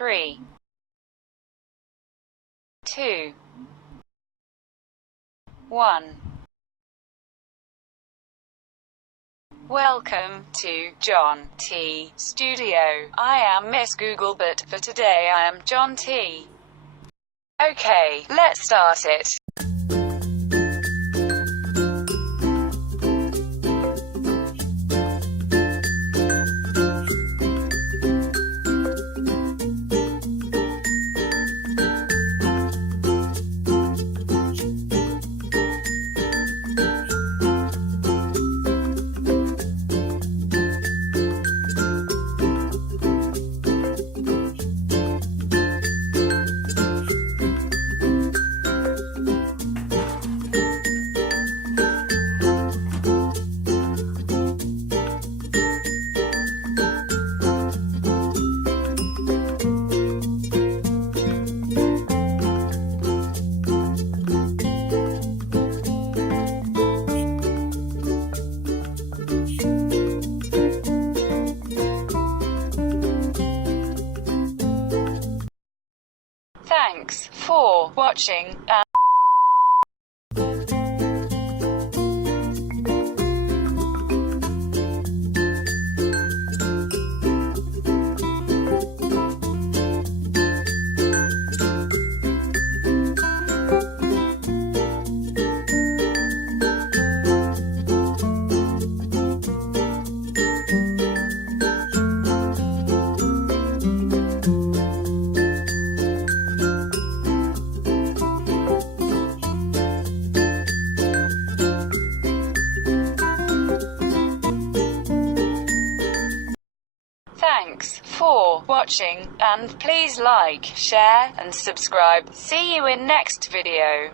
3, 2, 1. Welcome to John.T Studio. I am Miss Google, but for today I am John.T. Okay, let's start it. Thanks for watching and thanks for watching, and please like, share, and subscribe. See you in next video.